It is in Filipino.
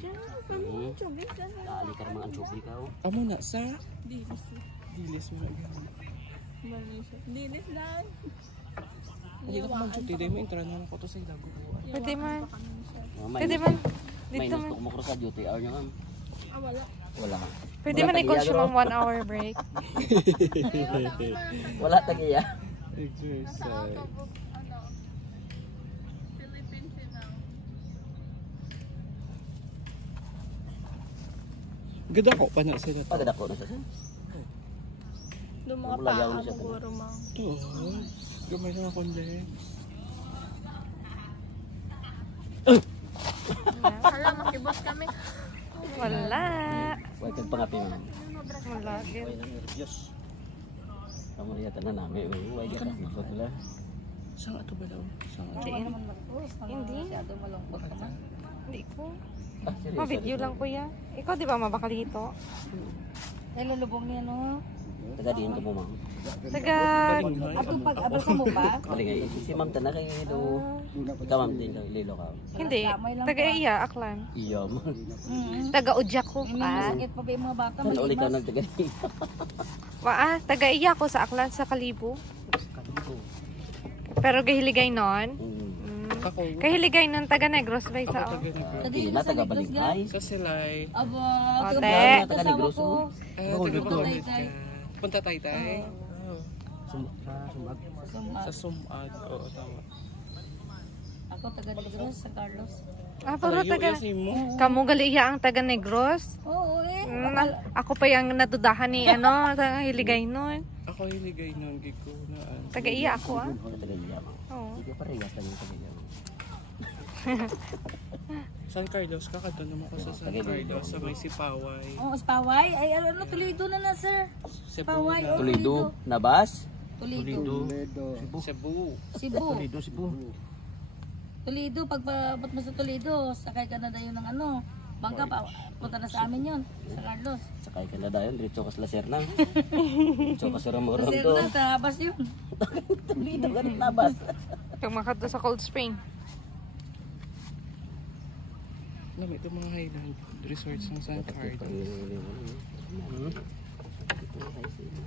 siya. Saan chubis ka? Dali ka naman ang chubis ka. Amo na sa Dilis. dilis mo na gani. Malaysia. Dilis lang. Hindi ka man chuti dahil mo intra na ako to sa ilago. Pwede man. May Pwede man. May Dito gusto man. ko makro sa duty hour niya, ma'am. Wala. Wala. Pwede man i-consume ang 1 hour break. Wala tagiya. Exercise. Philippines na. Ganda ko pa na sila to. Pagod ako na siya. Doon mga Lumulayaw paa na siya. siguro, ma'am. Ito. Gamay na akong legs. Hala, makibot kami. Wala. Huwag kang pangapi, ma'am. Wala. Huwag nang nervyos. Kamu lihat na namin. Huwag ka masot nila. Saan ato ba daw? Saan ato? Hindi. Hindi ko. Ah, seryoso. Ma-video lang kuya. Ikaw di ba mabakalito? Ay, lulubog niya, no? Tagadiin ko po, ma'am. Taga... Ato pag abasa mo ba? Maligay. Si ma'am ta na kay Lilo. Ikaw, ma'am, din Lilo ka. Hindi. Taga iya, Aklan. Iya, ma'am. Taga Udyak ko. May masakit pa ba yung mga bata? Saan uli ka Malimas. nagtagadiin? Taga iya ko sa Aklan sa Kalibo. Pero gahiligay nun. Ako. Kahiligay nun taga Negros ba Ako sa... taga Negros. Hindi na, taga-balingay. Sa Silay. Aba, Ote. taga Taga-Negros, ko. oh. Ay, taga Bacolod ka. Punta Taytay. Sumag. Sa Sumag. Oo, tama. Ako taga Negros, sa Carlos. Pero Layo taga... yasin mo. Kamu gali iya ang taga Negros. Oo, eh. Ako pa yung nadudahan ni ano, taga Hiligay nun. Ako hiligay ng giko na. Taga iya ako Taga-iya, ma'am. Oo. Hindi ko parehas lang yung taga-iya, ma'am. San Carlos, kakadto naman ko sa San Carlos sa may Sipaway. Oo, Spaway. Ay, ano, Toledo na, sir. Spaway, oh. Toledo, Nabas. Toledo. Cebu. Cebu. Cebu. Toledo, pagpabot mo sa Toledo, sakay ka na dayon ng ano, bangka pa, punta na sa amin yun, sa Carlos. Sakay ka na dayon, diretso ka sa Lacerna. Diretso ka sa Ramorong Kasi to. na, tabas yun. Toledo ka rin Nabas. Pag makadto sa Cold Spring. Alam, ito mga Highland resorts ng San Carlos. Ito na kayo sila.